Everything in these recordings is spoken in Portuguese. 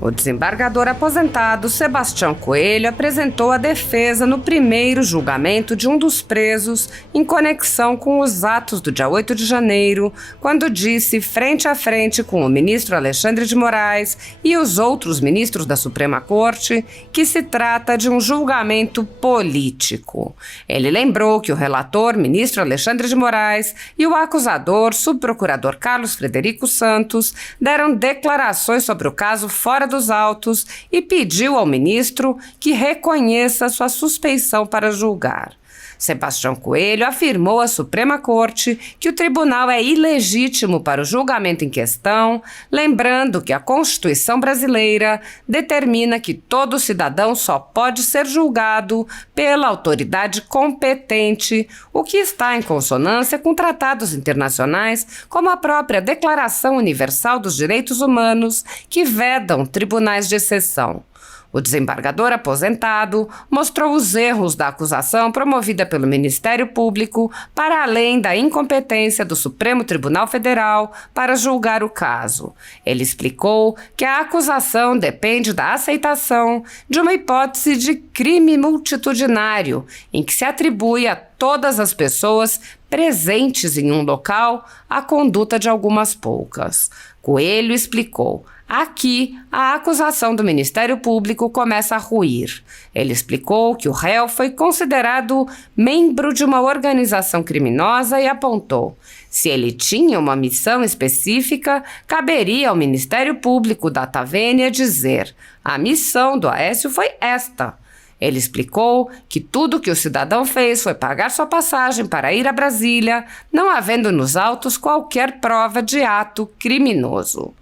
O desembargador aposentado Sebastião Coelho apresentou a defesa no primeiro julgamento de um dos presos em conexão com os atos do dia 8 de janeiro, quando disse frente a frente com o ministro Alexandre de Moraes e os outros ministros da Suprema Corte que se trata de um julgamento político. Ele lembrou que o relator, ministro Alexandre de Moraes, e o acusador, subprocurador Carlos Frederico Santos, deram declarações sobre o caso fora dos autos e pediu ao ministro que reconheça sua suspeição para julgar. Sebastião Coelho afirmou à Suprema Corte que o tribunal é ilegítimo para o julgamento em questão, lembrando que a Constituição brasileira determina que todo cidadão só pode ser julgado pela autoridade competente, o que está em consonância com tratados internacionais, como a própria Declaração Universal dos Direitos Humanos, que vedam tribunais de exceção. O desembargador aposentado mostrou os erros da acusação promovida pelo Ministério Público para além da incompetência do Supremo Tribunal Federal para julgar o caso. Ele explicou que a acusação depende da aceitação de uma hipótese de crime multitudinário, em que se atribui a todas as pessoas presentes em um local a conduta de algumas poucas. Coelho explicou: aqui, a acusação do Ministério Público começa a ruir. Ele explicou que o réu foi considerado membro de uma organização criminosa e apontou: se ele tinha uma missão específica, caberia ao Ministério Público da Tavênia dizer: a missão do Aécio foi esta. Ele explicou que tudo que o cidadão fez foi pagar sua passagem para ir a Brasília, não havendo nos autos qualquer prova de ato criminoso.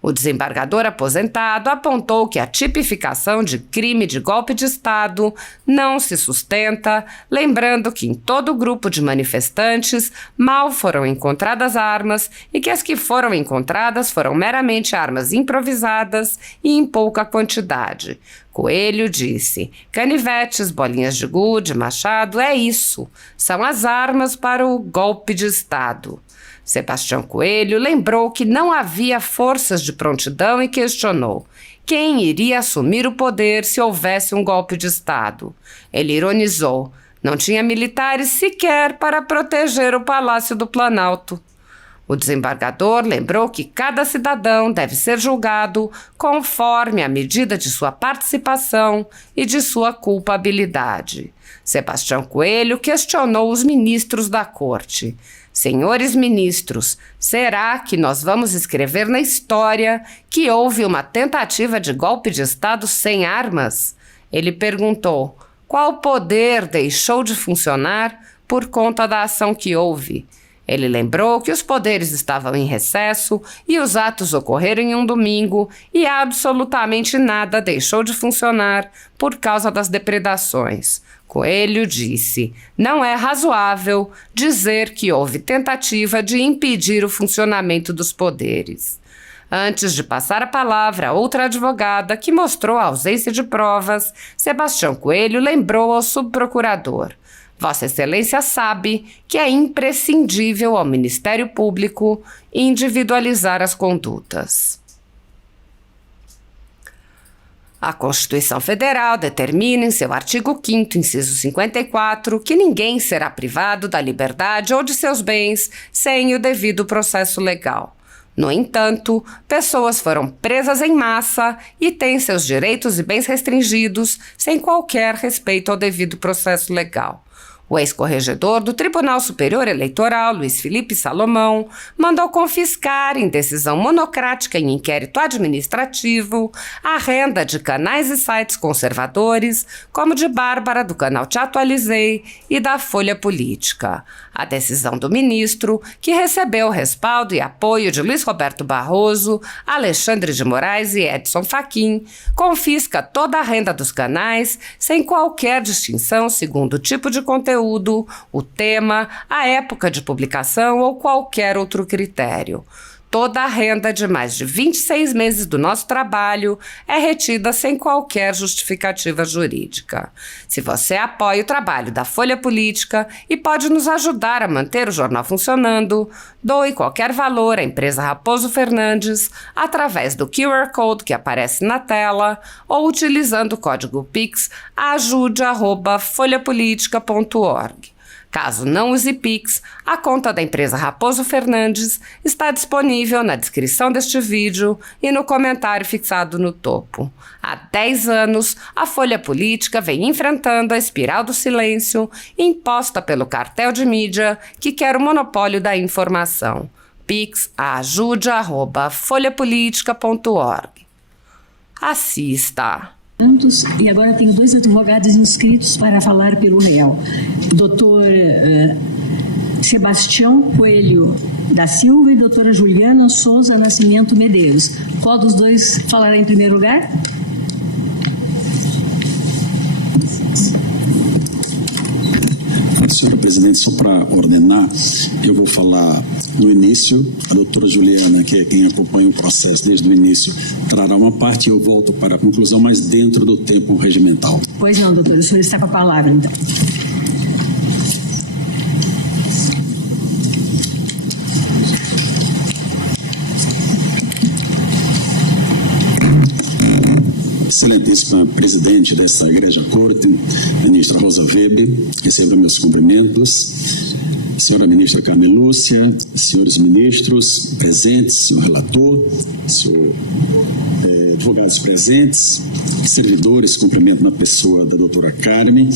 O desembargador aposentado apontou que a tipificação de crime de golpe de Estado não se sustenta, lembrando que em todo grupo de manifestantes mal foram encontradas armas e que as que foram encontradas foram meramente armas improvisadas e em pouca quantidade. Coelho disse: canivetes, bolinhas de gude, machado, é isso. São as armas para o golpe de Estado. Sebastião Coelho lembrou que não havia forças de prontidão e questionou: quem iria assumir o poder se houvesse um golpe de Estado? Ele ironizou: não tinha militares sequer para proteger o Palácio do Planalto. O desembargador lembrou que cada cidadão deve ser julgado conforme a medida de sua participação e de sua culpabilidade. Sebastião Coelho questionou os ministros da Corte: senhores ministros, será que nós vamos escrever na história que houve uma tentativa de golpe de Estado sem armas? Ele perguntou: qual poder deixou de funcionar por conta da ação que houve? Ele lembrou que os poderes estavam em recesso e os atos ocorreram em um domingo e absolutamente nada deixou de funcionar por causa das depredações. Coelho disse: não é razoável dizer que houve tentativa de impedir o funcionamento dos poderes. Antes de passar a palavra a outra advogada que mostrou a ausência de provas, Sebastião Coelho lembrou ao subprocurador: Vossa Excelência sabe que é imprescindível ao Ministério Público individualizar as condutas. A Constituição Federal determina em seu artigo 5º, inciso 54, que ninguém será privado da liberdade ou de seus bens sem o devido processo legal. No entanto, pessoas foram presas em massa e têm seus direitos e bens restringidos sem qualquer respeito ao devido processo legal. O ex-corregedor do Tribunal Superior Eleitoral, Luiz Felipe Salomão, mandou confiscar, em decisão monocrática em inquérito administrativo, a renda de canais e sites conservadores, como de Bárbara, do canal Te Atualizei, e da Folha Política. A decisão do ministro, que recebeu o respaldo e apoio de Luiz Roberto Barroso, Alexandre de Moraes e Edson Fachin, confisca toda a renda dos canais, sem qualquer distinção segundo o tipo de conteúdo, o tema, a época de publicação ou qualquer outro critério. toda a renda de mais de 26 meses do nosso trabalho é retida sem qualquer justificativa jurídica. Se você apoia o trabalho da Folha Política e pode nos ajudar a manter o jornal funcionando, doe qualquer valor à empresa Raposo Fernandes através do QR Code que aparece na tela ou utilizando o código Pix ajude@folhapolitica.org. Caso não use Pix, a conta da empresa Raposo Fernandes está disponível na descrição deste vídeo e no comentário fixado no topo. Há 10 anos, a Folha Política vem enfrentando a espiral do silêncio imposta pelo cartel de mídia que quer o monopólio da informação. Pix ajude@folhapolitica.org. Assista. E agora tenho 2 advogados inscritos para falar pelo réu. Doutor Sebastião Coelho da Silva e doutora Juliana Souza Nascimento Medeiros. Qual dos dois falará em primeiro lugar? Senhora Presidente, só para ordenar, eu vou falar no início. A doutora Juliana, que é quem acompanha o processo desde o início, trará uma parte e eu volto para a conclusão, mas dentro do tempo regimental. Pois não, doutora. O senhor está com a palavra, então. Excelentíssima Presidente desta Igreja Corte, Ministra Rosa Weber, receba meus cumprimentos. Senhora Ministra Carmen Lúcia, senhores ministros presentes, senhor relator, advogados presentes, servidores, cumprimento na pessoa da doutora Carmen.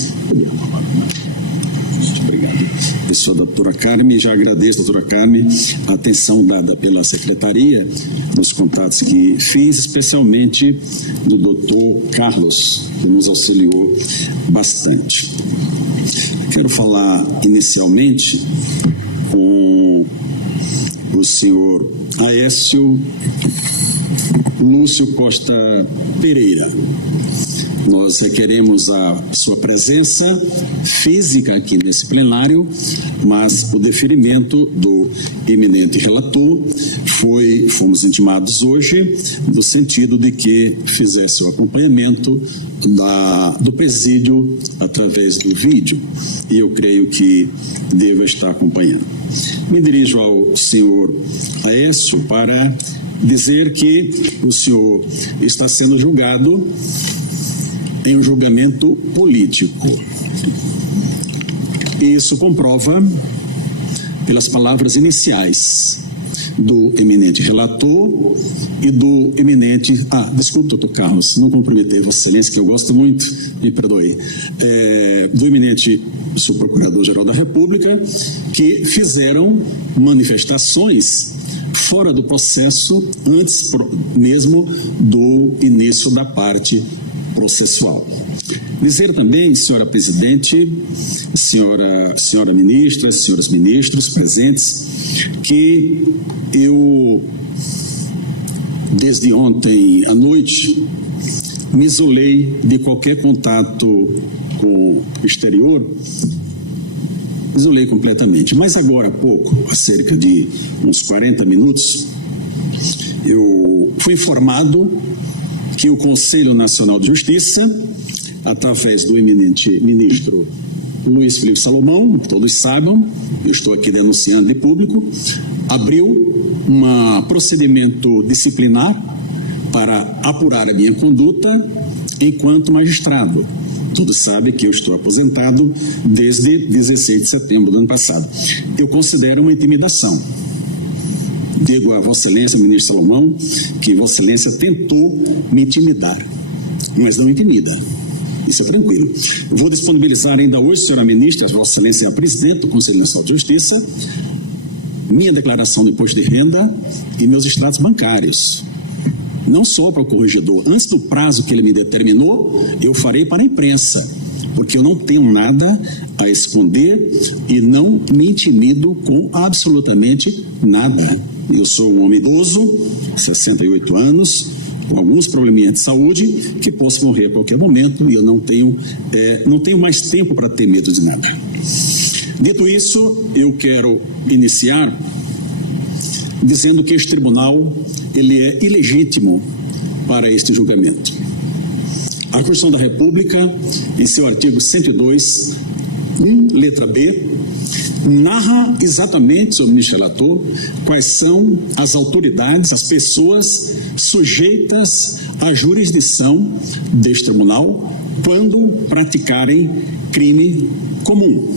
Obrigado. Pessoa da doutora Carmen, já agradeço, doutora Carmen, a atenção dada pela Secretaria nos contatos que fiz, especialmente do doutor Carlos, que nos auxiliou bastante. Quero falar inicialmente com o senhor Aécio Lúcio Costa Pereira. Nós requeremos a sua presença física aqui nesse plenário, mas o deferimento do eminente relator fomos intimados hoje no sentido de que fizesse o acompanhamento do presídio através do vídeo, e eu creio que deva estar acompanhando. Me dirijo ao senhor Aécio para dizer que o senhor está sendo julgado em um julgamento político. Isso comprova pelas palavras iniciais do eminente relator e do eminente... desculpe, doutor Carlos, não comprometer Vossa Excelência, que eu gosto muito, me perdoe. Do eminente subprocurador-geral da República, que fizeram manifestações fora do processo, antes mesmo do início da parte processual. Dizer também, senhora Presidente, senhora Ministra, senhores ministros presentes, que eu, desde ontem à noite, me isolei de qualquer contato com o exterior, isolei completamente. Mas agora há pouco, há cerca de uns 40 minutos, eu fui informado que o Conselho Nacional de Justiça, através do eminente ministro Luiz Felipe Salomão, que todos saibam, eu estou aqui denunciando de público, abriu um procedimento disciplinar para apurar a minha conduta enquanto magistrado. Todos sabem que eu estou aposentado desde 16 de setembro do ano passado. Eu considero uma intimidação. Digo a Vossa Excelência, ministro Salomão, que Vossa Excelência tentou me intimidar, mas não intimida. Isso é tranquilo. Vou disponibilizar ainda hoje, senhora ministra, Vossa Excelência é a presidente do Conselho Nacional de Justiça, minha declaração do imposto de renda e meus extratos bancários. Não só para o corregedor. Antes do prazo que ele me determinou, eu farei para a imprensa, porque eu não tenho nada a esconder e não me intimido com absolutamente nada. Eu sou um homem idoso, 68 anos, com alguns probleminhas de saúde, que posso morrer a qualquer momento, e eu não tenho mais tempo para ter medo de nada. Dito isso, eu quero iniciar dizendo que este tribunal ele é ilegítimo para este julgamento. A Constituição da República, em seu artigo 102, letra B, narra exatamente, senhor ministro relator, quais são as autoridades, as pessoas sujeitas à jurisdição deste tribunal quando praticarem crime comum.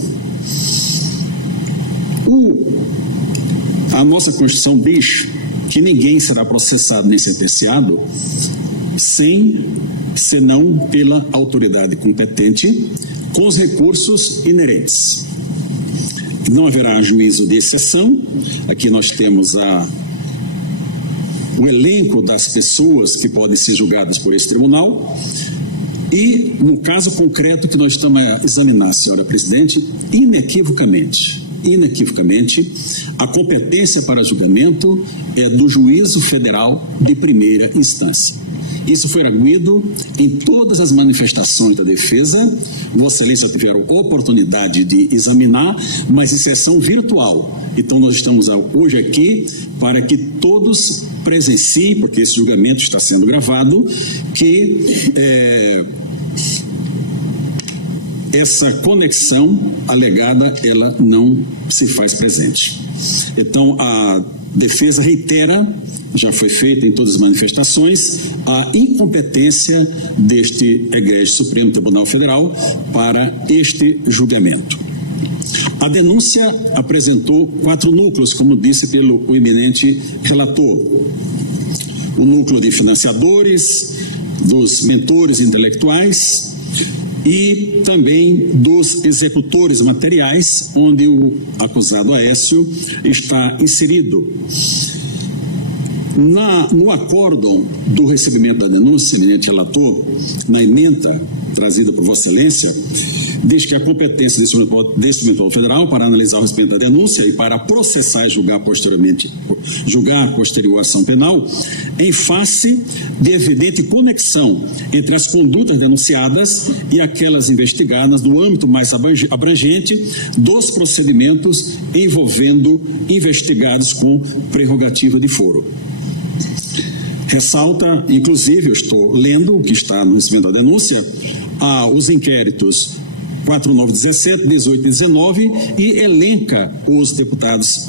A nossa Constituição diz que ninguém será processado nem sentenciado senão pela autoridade competente, com os recursos inerentes. Não haverá juízo de exceção. Aqui nós temos o elenco das pessoas que podem ser julgadas por esse tribunal. E, no caso concreto que nós estamos a examinar, senhora presidente, inequivocamente, a competência para julgamento é do Juízo Federal de primeira instância. Isso foi arguido em todas as manifestações da defesa. Vossa Excelência tiveram oportunidade de examinar, mas em sessão virtual. Então, nós estamos hoje aqui para que todos presenciem, porque esse julgamento está sendo gravado, que essa conexão alegada, ela não se faz presente. Então, a defesa reitera, já foi feita em todas as manifestações, a incompetência deste egrégio Supremo Tribunal Federal para este julgamento. A denúncia apresentou 4 núcleos, como disse pelo eminente relator. O núcleo de financiadores, dos mentores intelectuais e também dos executores materiais, onde o acusado Aécio está inserido. No acórdão do recebimento da denúncia, eminente relator, na ementa trazida por Vossa Excelência, diz que a competência desse tribunal federal para analisar o respeito da denúncia e para processar e julgar a posterior ação penal, em face de evidente conexão entre as condutas denunciadas e aquelas investigadas no âmbito mais abrangente dos procedimentos envolvendo investigados com prerrogativa de foro. Ressalta, inclusive, eu estou lendo o que está no recebimento da denúncia, os inquéritos 4917, 18 e 19 e elenca os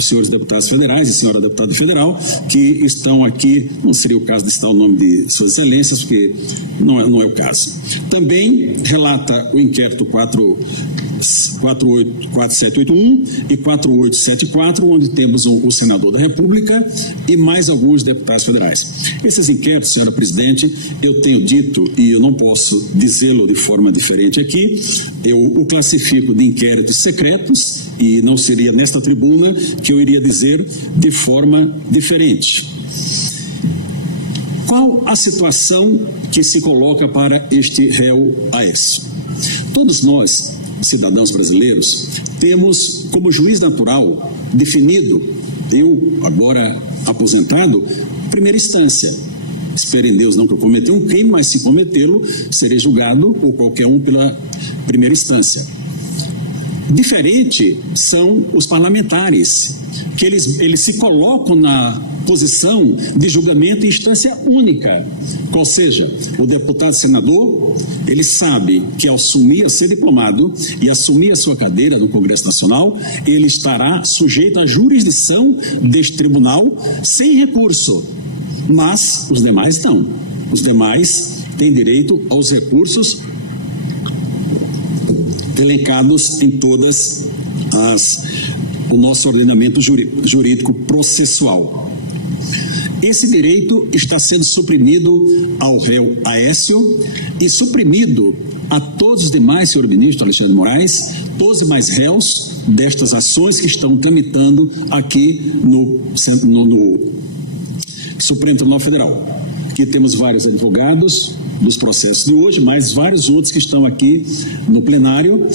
senhores deputados federais e senhora deputada federal que estão aqui. Não seria o caso de citar o nome de suas excelências, porque não é o caso. Também relata o inquérito 4781 e 4874, onde temos o senador da República e mais alguns deputados federais. Esses inquéritos, senhora presidente, eu tenho dito, e eu não posso dizê-lo de forma diferente aqui, eu o classifico de inquéritos secretos e não seria nesta tribuna que eu iria dizer de forma diferente. Qual a situação que se coloca para este réu Aécio? Todos nós, cidadãos brasileiros, temos como juiz natural definido, eu agora aposentado, primeira instância. Espero em Deus não que eu cometa um crime, mas se cometê-lo, serei julgado, ou qualquer um, pela primeira instância. Diferente são os parlamentares, que eles se colocam na posição de julgamento em instância única. Qual seja, o deputado senador, ele sabe que ao ser diplomado e assumir a sua cadeira no Congresso Nacional, ele estará sujeito à jurisdição deste tribunal sem recurso. Mas os demais não. Os demais têm direito aos recursos elencados em todas o nosso ordenamento jurídico processual. Esse direito está sendo suprimido ao réu Aécio e suprimido a todos os demais, senhor ministro Alexandre Moraes, todos os demais réus destas ações que estão tramitando aqui no Supremo Tribunal Federal. Aqui temos vários advogados dos processos de hoje, mas vários outros que estão aqui no plenário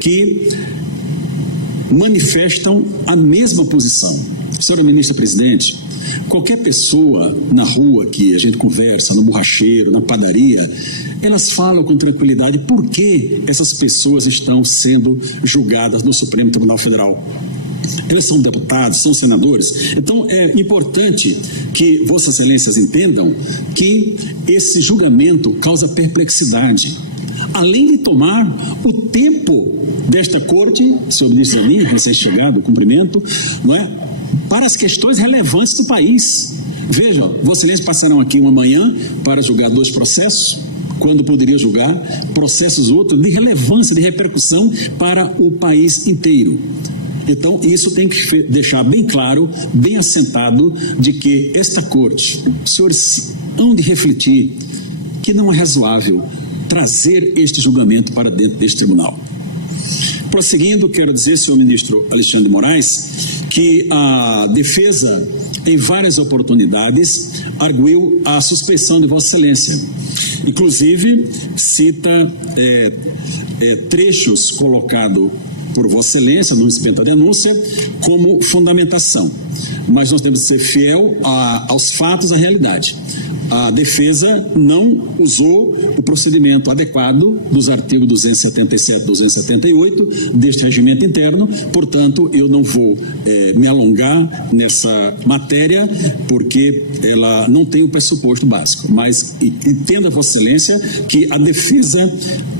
que manifestam a mesma posição. Senhora ministra presidente, qualquer pessoa na rua que a gente conversa, no borracheiro, na padaria, elas falam com tranquilidade por que essas pessoas estão sendo julgadas no Supremo Tribunal Federal. Eles são deputados, são senadores. Então, é importante que Vossas Excelências entendam que esse julgamento causa perplexidade. Além de tomar o tempo desta corte, senhor ministro Zanin, recém-chegado, cumprimento, não é? Para as questões relevantes do país. Vejam, Vossas Excelências passarão aqui uma manhã para julgar 2 processos, quando poderia julgar processos outros de relevância, de repercussão para o país inteiro. Então, isso tem que deixar bem claro, bem assentado, de que esta corte, os senhores hão de refletir que não é razoável trazer este julgamento para dentro deste tribunal. Prosseguindo, quero dizer, senhor ministro Alexandre de Moraes, que a defesa, em várias oportunidades, arguiu a suspeição de Vossa Excelência. Inclusive, cita trechos colocados por Vossa Excelência, no recebimento da denúncia, como fundamentação. Mas nós temos que ser fiel aos fatos, à realidade. A defesa não usou o procedimento adequado dos artigos 277 e 278 deste regimento interno, portanto, eu não vou me alongar nessa matéria, porque ela não tem o pressuposto básico. Mas entenda, Vossa Excelência, que a defesa,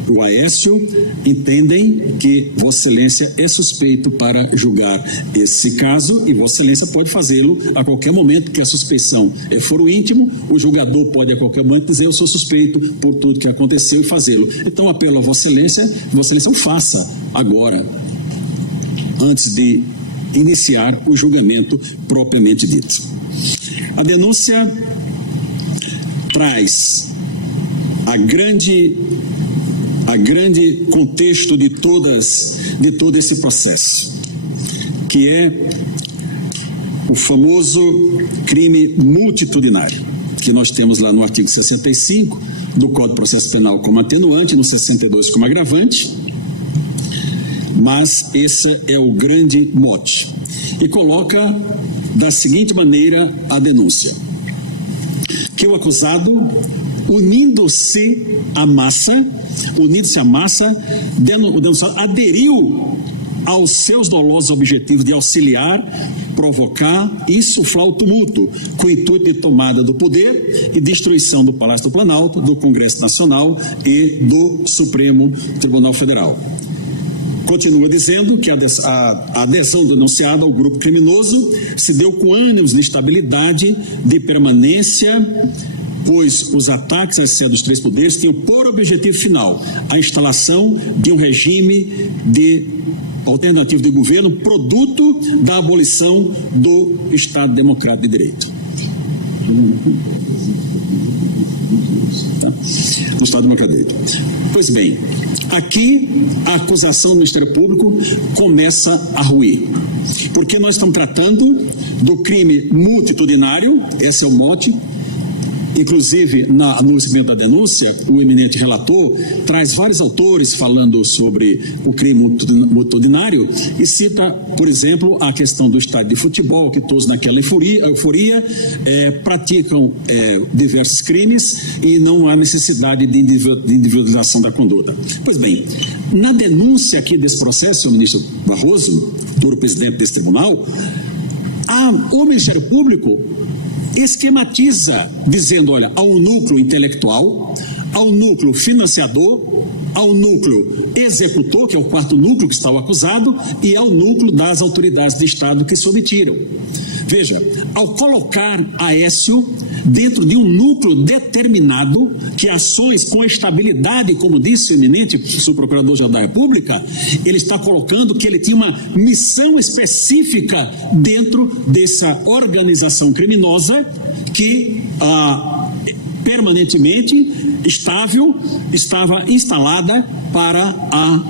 o Aécio, entendem que Vossa Excelência é suspeito para julgar esse caso e Vossa Excelência pode fazê-lo a qualquer momento que a suspeição é foro íntimo, o julgador pode a qualquer momento dizer eu sou suspeito por tudo que aconteceu e fazê-lo. Então apelo a Vossa Excelência o faça agora, antes de iniciar o julgamento propriamente dito. A denúncia traz a grande contexto de todo esse processo, que é o famoso crime multitudinário, que nós temos lá no artigo 65 do Código de Processo Penal como atenuante, no 62 como agravante, mas esse é o grande mote. E coloca da seguinte maneira a denúncia: que o acusado, unindo-se à massa, o denunciado aderiu aos seus dolosos objetivos de auxiliar, provocar e insuflar o tumulto, com o intuito de tomada do poder e destruição do Palácio do Planalto, do Congresso Nacional e do Supremo Tribunal Federal. Continua dizendo que a adesão do denunciado ao grupo criminoso se deu com ânimos de estabilidade, de permanência, pois os ataques à sede dos 3 poderes tinham por objetivo final a instalação de um regime alternativo de governo, produto da abolição do Estado Democrático de Direito. Tá? No Estado Democrático de Direito. Pois bem, aqui a acusação do Ministério Público começa a ruir, porque nós estamos tratando do crime multitudinário, esse é o mote. Inclusive, no recebimento da denúncia, o eminente relator traz vários autores falando sobre o crime multitudinário e cita, por exemplo, a questão do estádio de futebol, que todos naquela euforia praticam diversos crimes e não há necessidade de individualização da conduta. Pois bem, na denúncia aqui desse processo, senhor ministro Barroso, futuro presidente desse tribunal, o Ministério Público esquematiza, dizendo, olha, há um núcleo intelectual, há um núcleo financiador, há um núcleo executor, que é o 4º núcleo que está o acusado, e há o núcleo das autoridades de Estado que se omitiram. Veja, ao colocar Aécio dentro de um núcleo determinado, que ações com estabilidade, como disse o eminente subprocurador-geral da República, ele está colocando que ele tinha uma missão específica dentro dessa organização criminosa que permanentemente estável estava instalada para a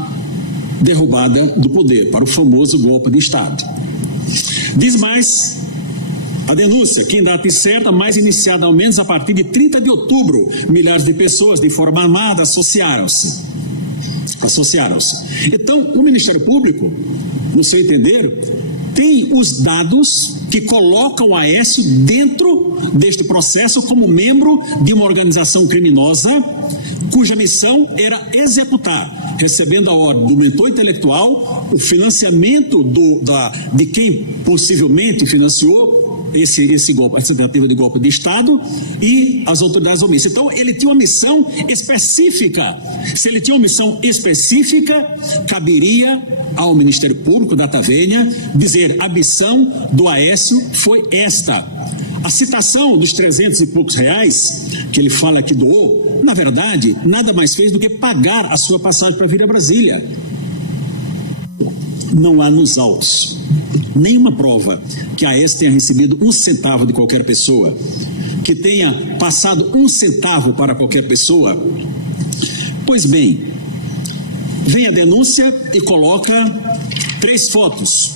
derrubada do poder, para o famoso golpe de Estado. Diz mais a denúncia, que em data incerta, mas iniciada ao menos a partir de 30 de outubro, milhares de pessoas de forma armada associaram-se. Então, o Ministério Público, no seu entender, tem os dados que colocam o Aécio dentro deste processo como membro de uma organização criminosa cuja missão era executar recebendo a ordem do mentor intelectual, o financiamento de quem possivelmente financiou esse golpe, essa tentativa de golpe de Estado, e as autoridades omissas. Então, ele tinha uma missão específica. Se ele tinha uma missão específica, caberia ao Ministério Público, Data Vênia, dizer: a missão do Aécio foi esta. A citação dos 300 e poucos reais que ele fala que doou, na verdade, nada mais fez do que pagar a sua passagem para vir a Brasília. Não há nos autos nenhuma prova que a Aécio tenha recebido um centavo de qualquer pessoa, que tenha passado um centavo para qualquer pessoa. Pois bem, vem a denúncia e coloca 3 fotos.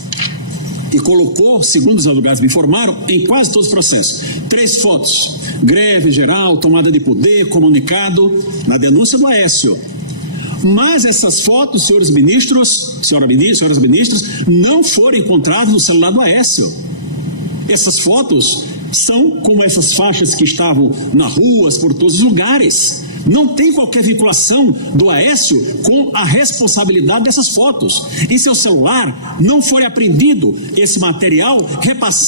E colocou, segundo os advogados me informaram, em quase todos os processos, 3 fotos: greve geral, tomada de poder, comunicado, na denúncia do Aécio. Mas essas fotos, senhores ministros, senhoras ministras, não foram encontradas no celular do Aécio. Essas fotos são como essas faixas que estavam nas ruas, por todos os lugares. Não tem qualquer vinculação do Aécio com a responsabilidade dessas fotos. Em seu celular não foi apreendido esse material,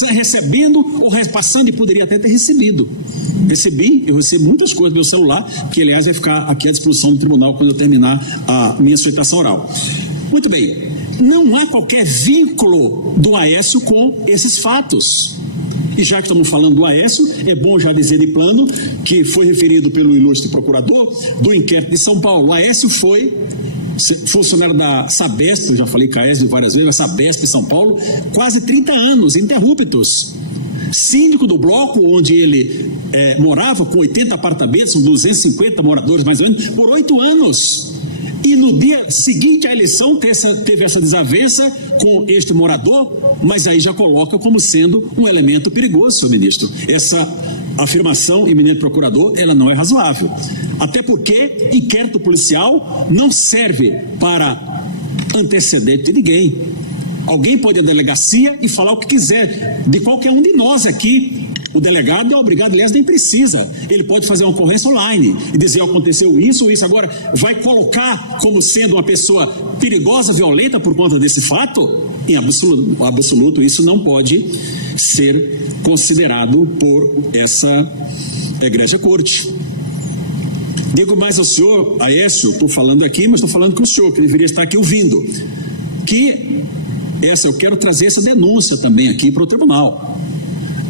recebendo ou repassando, e poderia até ter recebido. Eu recebo muitas coisas do meu celular, que aliás vai ficar aqui à disposição do tribunal quando eu terminar a minha sustentação oral. Muito bem, não há qualquer vínculo do Aécio com esses fatos. E já que estamos falando do Aécio, é bom já dizer de plano que foi referido pelo ilustre procurador do inquérito de São Paulo. O Aécio foi funcionário da Sabesp, eu já falei Caésio várias vezes, a Sabesp São Paulo, quase 30 anos, ininterruptos. Síndico do bloco onde ele morava, com 80 apartamentos, são 250 moradores mais ou menos, por 8 anos. E no dia seguinte à eleição teve essa desavença com este morador, mas aí já coloca como sendo um elemento perigoso, senhor ministro. Essa afirmação, eminente procurador, ela não é razoável. Até porque inquérito policial não serve para antecedente de ninguém. Alguém pode ir à delegacia e falar o que quiser de qualquer um de nós aqui. O delegado é obrigado, aliás, nem precisa. Ele pode fazer uma ocorrência online e dizer: aconteceu isso ou isso. Agora, vai colocar como sendo uma pessoa perigosa, violenta por conta desse fato? Em absoluto, isso não pode ser considerado por essa egrégia corte. Digo mais ao senhor Aécio, estou falando aqui, mas estou falando com o senhor, que deveria estar aqui ouvindo, que eu quero trazer essa denúncia também aqui para o tribunal.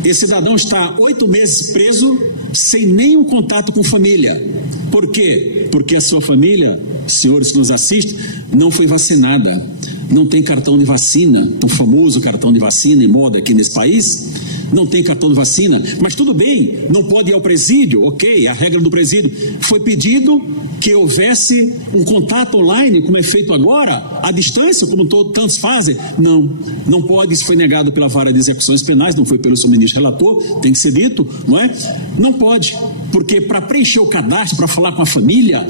Esse cidadão está 8 meses preso sem nenhum contato com família. Por quê? Porque a sua família, senhores que nos assistem, não foi vacinada. Não tem cartão de vacina, o famoso cartão de vacina em moda aqui nesse país. Não tem cartão de vacina, mas tudo bem, não pode ir ao presídio, ok, a regra do presídio. Foi pedido que houvesse um contato online, como é feito agora, à distância, como tantos fazem. Não pode, isso foi negado pela Vara de Execuções Penais, não foi pelo seu ministro relator, tem que ser dito, não é? Não pode, porque para preencher o cadastro, para falar com a família,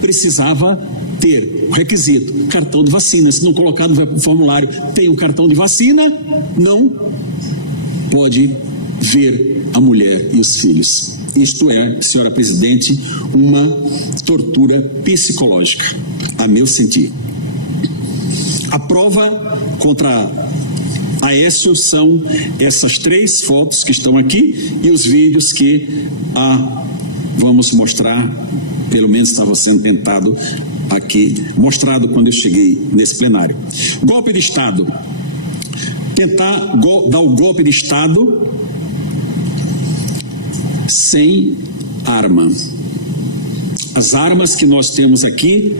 precisava ter o requisito, cartão de vacina. Se não colocado no formulário, tem um cartão de vacina, não pode ver a mulher e os filhos. Isto é, senhora presidente, uma tortura psicológica, a meu sentir. A prova contra Aécio são essas 3 fotos que estão aqui e os vídeos que vamos mostrar, pelo menos estava sendo tentado aqui, mostrado quando eu cheguei nesse plenário. Golpe de Estado. Tentar dar o golpe de Estado sem arma. As armas que nós temos aqui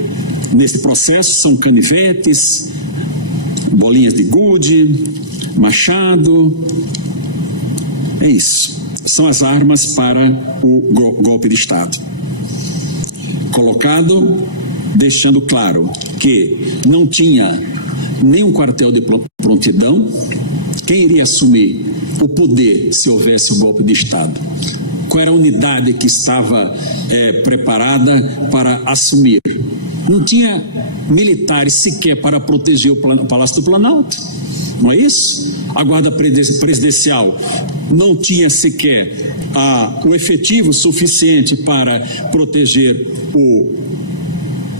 nesse processo são canivetes, bolinhas de gude, machado. É isso. São as armas para o golpe de Estado. Colocado, deixando claro que não tinha nenhum quartel de prontidão. Quem iria assumir o poder se houvesse um golpe de Estado? Qual era a unidade que estava preparada para assumir? Não tinha militares sequer para proteger o Palácio do Planalto, não é isso? A Guarda Presidencial não tinha sequer o efetivo suficiente para proteger o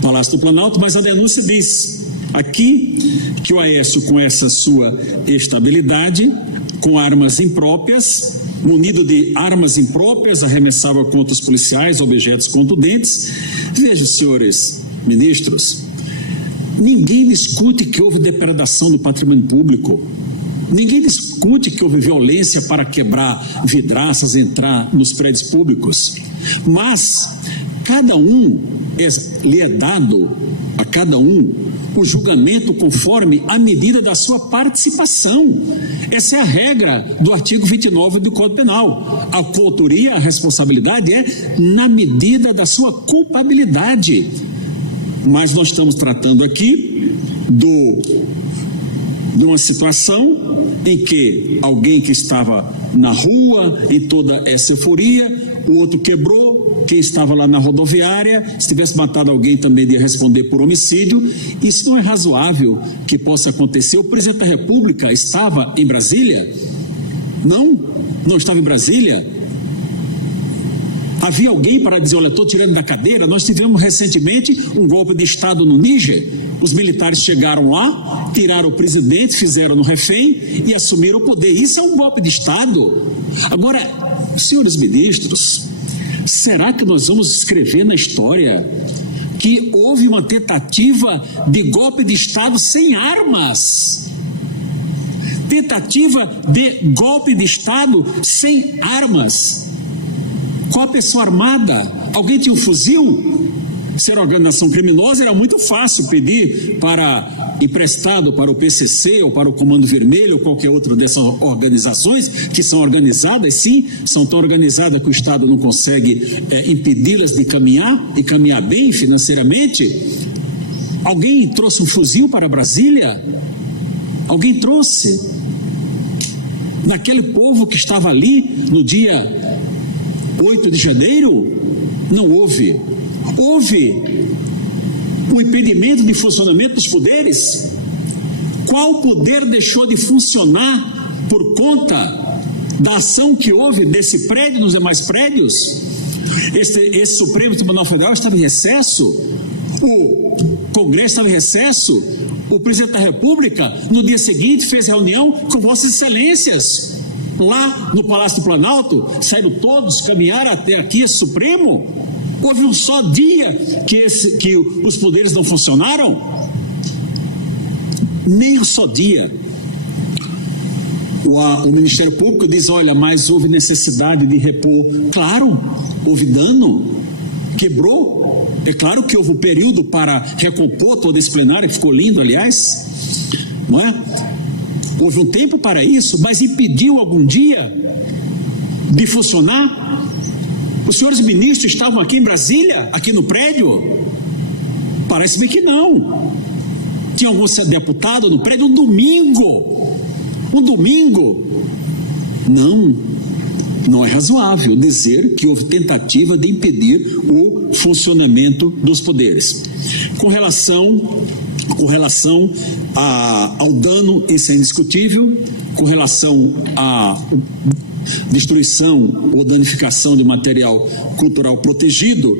Palácio do Planalto, mas a denúncia diz aqui que o Aécio, com essa sua estabilidade, com armas impróprias, munido de armas impróprias, arremessava contra os policiais objetos contundentes. Veja, senhores ministros, ninguém discute que houve depredação do patrimônio público. Ninguém discute que houve violência para quebrar vidraças, entrar nos prédios públicos. Mas cada um lhe é dado, a cada um, o julgamento conforme a medida da sua participação. Essa é a regra do artigo 29 do Código Penal. A coautoria, a responsabilidade é na medida da sua culpabilidade. Mas nós estamos tratando aqui de uma situação em que alguém que estava na rua, em toda essa euforia, o outro quebrou. Quem estava lá na rodoviária, se tivesse matado alguém também ia responder por homicídio. Isso não é razoável que possa acontecer. O presidente da República estava em Brasília? Não estava em Brasília. Havia alguém para dizer, olha, estou tirando da cadeira? Nós tivemos recentemente um golpe de Estado no Níger. Os militares chegaram lá, tiraram o presidente, fizeram no refém e assumiram o poder. Isso é um golpe de Estado. Agora, senhores ministros, será que nós vamos escrever na história que houve uma tentativa de golpe de Estado sem armas? Tentativa de golpe de Estado sem armas. Qual a pessoa armada? Alguém tinha um fuzil? Ser organização criminosa era muito fácil pedir emprestado para o PCC ou para o Comando Vermelho ou qualquer outra dessas organizações que são organizadas, sim, são tão organizadas que o Estado não consegue impedi-las de caminhar e caminhar bem financeiramente. Alguém trouxe um fuzil para Brasília? Alguém trouxe? Naquele povo que estava ali no dia 8 de janeiro? Não houve. Houve um impedimento de funcionamento dos poderes? Qual poder deixou de funcionar por conta da ação que houve desse prédio nos demais prédios? Esse Supremo Tribunal Federal estava em recesso? O Congresso estava em recesso? O presidente da República, no dia seguinte, fez reunião com Vossas Excelências lá no Palácio do Planalto, saíram todos, caminharam até aqui, esse Supremo. Houve um só dia que os poderes não funcionaram? Nem um só dia. O Ministério Público diz, olha, mas houve necessidade de repor. Claro, houve dano, quebrou. É claro que houve um período para recompor todo esse plenário, que ficou lindo, aliás, não é? Houve um tempo para isso, mas impediu algum dia de funcionar? Os senhores ministros estavam aqui em Brasília, aqui no prédio? Parece-me que não. Tinha algum deputado no prédio? Um domingo. Não é razoável dizer que houve tentativa de impedir o funcionamento dos poderes. Com relação ao dano, isso é indiscutível. Com relação à destruição ou danificação de material cultural protegido,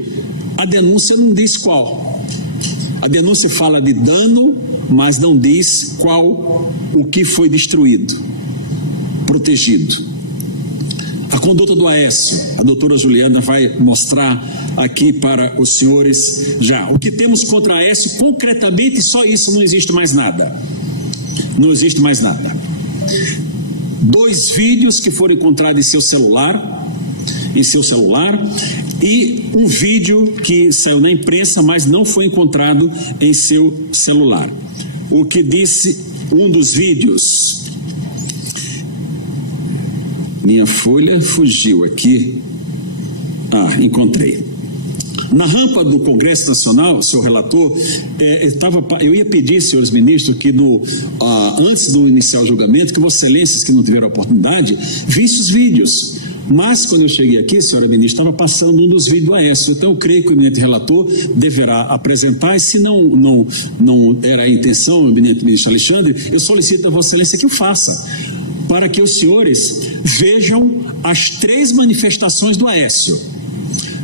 a denúncia não diz qual. A denúncia fala de dano, mas não diz o que foi destruído, protegido. A conduta do Aécio, a doutora Juliana vai mostrar aqui para os senhores já. O que temos contra Aécio, concretamente, só isso, não existe mais nada. Não existe mais nada. 2 vídeos que foram encontrados em seu celular, e um vídeo que saiu na imprensa, mas não foi encontrado em seu celular. O que disse um dos vídeos? Minha folha fugiu aqui. Encontrei. Na rampa do Congresso Nacional, seu relator, eu ia pedir, senhores ministros, que antes do iniciar o julgamento, que Vossas Excelências, que não tiveram a oportunidade, vissem os vídeos. Mas, quando eu cheguei aqui, senhora ministra, estava passando um dos vídeos do Aécio. Então, eu creio que o eminente relator deverá apresentar, e se não era a intenção, o eminente ministro Alexandre, eu solicito a Vossa Excelência que o faça, para que os senhores vejam as 3 manifestações do Aécio.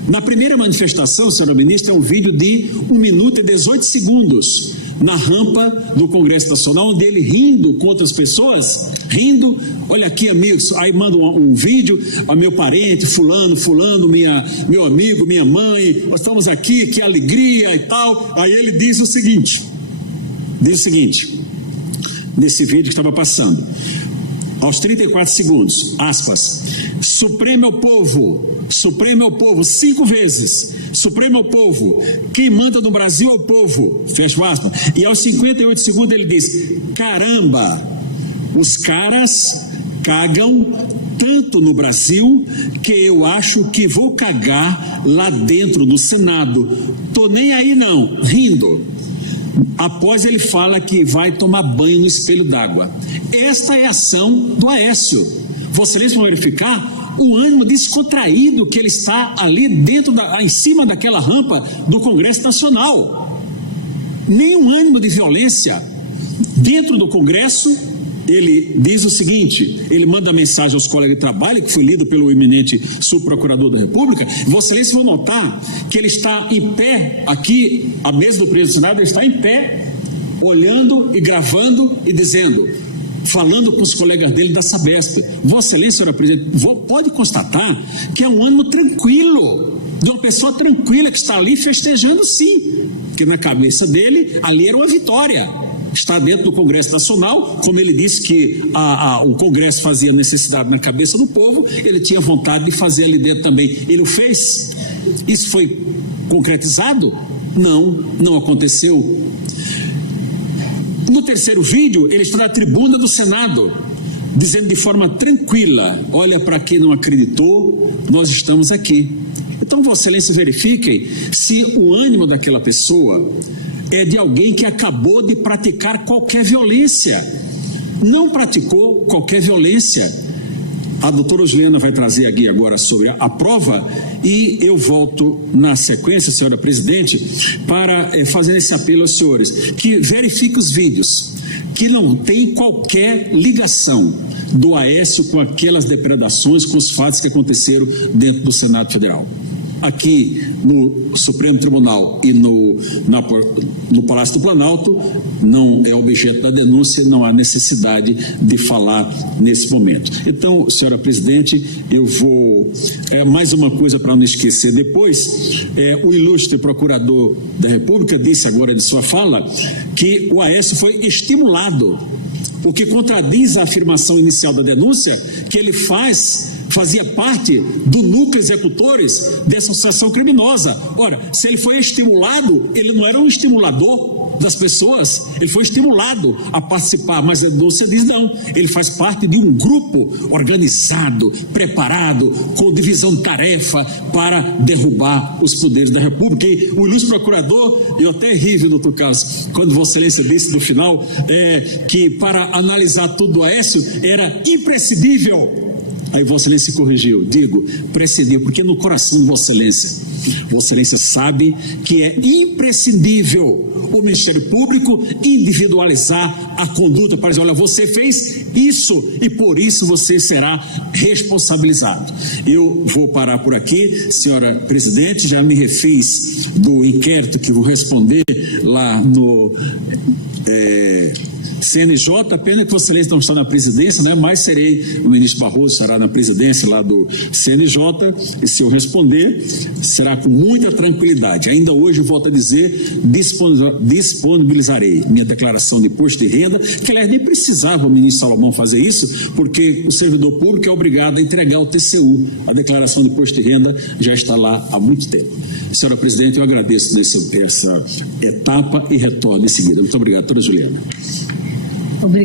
Na primeira manifestação, senhora ministra, é um vídeo de 1 minuto e 18 segundos na rampa do Congresso Nacional, onde ele rindo com outras pessoas, rindo, olha aqui, amigos, aí manda um vídeo, a meu parente, fulano, meu amigo, minha mãe, nós estamos aqui, que alegria e tal. Aí ele diz o seguinte, nesse vídeo que estava passando, aos 34 segundos, aspas, Supremo é o povo, 5 vezes, Supremo é o povo, quem manda no Brasil é o povo, fecha aspas. E aos 58 segundos ele diz, caramba, os caras cagam tanto no Brasil que eu acho que vou cagar lá dentro do Senado, tô nem aí não, rindo. Após ele fala que vai tomar banho no espelho d'água. Esta é a ação do Aécio. Vocês vão verificar o ânimo descontraído que ele está ali em cima daquela rampa do Congresso Nacional. Nenhum ânimo de violência. Dentro do Congresso, ele diz o seguinte, ele manda mensagem aos colegas de trabalho, que foi lido pelo eminente subprocurador da República. Vocês vão notar que ele está em pé aqui, a mesa do presidente do Senado, ele está em pé, olhando e gravando e dizendo, falando com os colegas dele da Sabesp. Vossa Excelência, senhora presidente, pode constatar que é um ânimo tranquilo, de uma pessoa tranquila que está ali festejando, sim, porque na cabeça dele ali era uma vitória. Está dentro do Congresso Nacional, como ele disse que o Congresso fazia necessidade na cabeça do povo, ele tinha vontade de fazer ali dentro também. Ele o fez? Isso foi concretizado? Não aconteceu. No terceiro vídeo, ele está na tribuna do Senado, dizendo de forma tranquila, olha, para quem não acreditou, nós estamos aqui. Então, Vossa Excelência, verifiquem se o ânimo daquela pessoa é de alguém que acabou de praticar qualquer violência. Não praticou qualquer violência. A doutora Juliana vai trazer aqui agora sobre a prova e eu volto na sequência, senhora presidente, para fazer esse apelo aos senhores, que verifiquem os vídeos, que não tem qualquer ligação do Aécio com aquelas depredações, com os fatos que aconteceram dentro do Senado Federal. Aqui no Supremo Tribunal e no Palácio do Planalto não é objeto da denúncia, não há necessidade de falar nesse momento. Então, senhora presidente, eu vou... mais uma coisa para não esquecer depois, o ilustre procurador da República disse agora de sua fala que o Aécio foi estimulado, o que contradiz a afirmação inicial da denúncia, que ele fazia parte do núcleo executores dessa associação criminosa. Ora, se ele foi estimulado, ele não era um estimulador das pessoas, ele foi estimulado a participar, mas a denúncia diz não, ele faz parte de um grupo organizado, preparado, com divisão de tarefa para derrubar os poderes da República. E o ilustre procurador, eu até ri, doutor Carlos, quando Vossa Excelência disse no final que para analisar tudo Aécio era imprescindível. Aí Vossa Excelência corrigiu, digo, prescindiu, porque no coração de Vossa Excelência sabe que é imprescindível o Ministério Público individualizar a conduta para dizer, olha, você fez isso e por isso você será responsabilizado. Eu vou parar por aqui, senhora presidente, já me refiz do inquérito que vou responder lá no... CNJ, pena que Vossa Excelência não está na presidência, né? Mas o ministro Barroso estará na presidência lá do CNJ, e se eu responder, será com muita tranquilidade. Ainda hoje, eu volto a dizer, disponibilizarei minha declaração de imposto de renda, que aliás nem precisava o ministro Salomão fazer isso, porque o servidor público é obrigado a entregar ao TCU. A declaração de imposto de renda já está lá há muito tempo. Senhora presidente, eu agradeço essa etapa e retorno em seguida. Muito obrigado, doutora Juliana.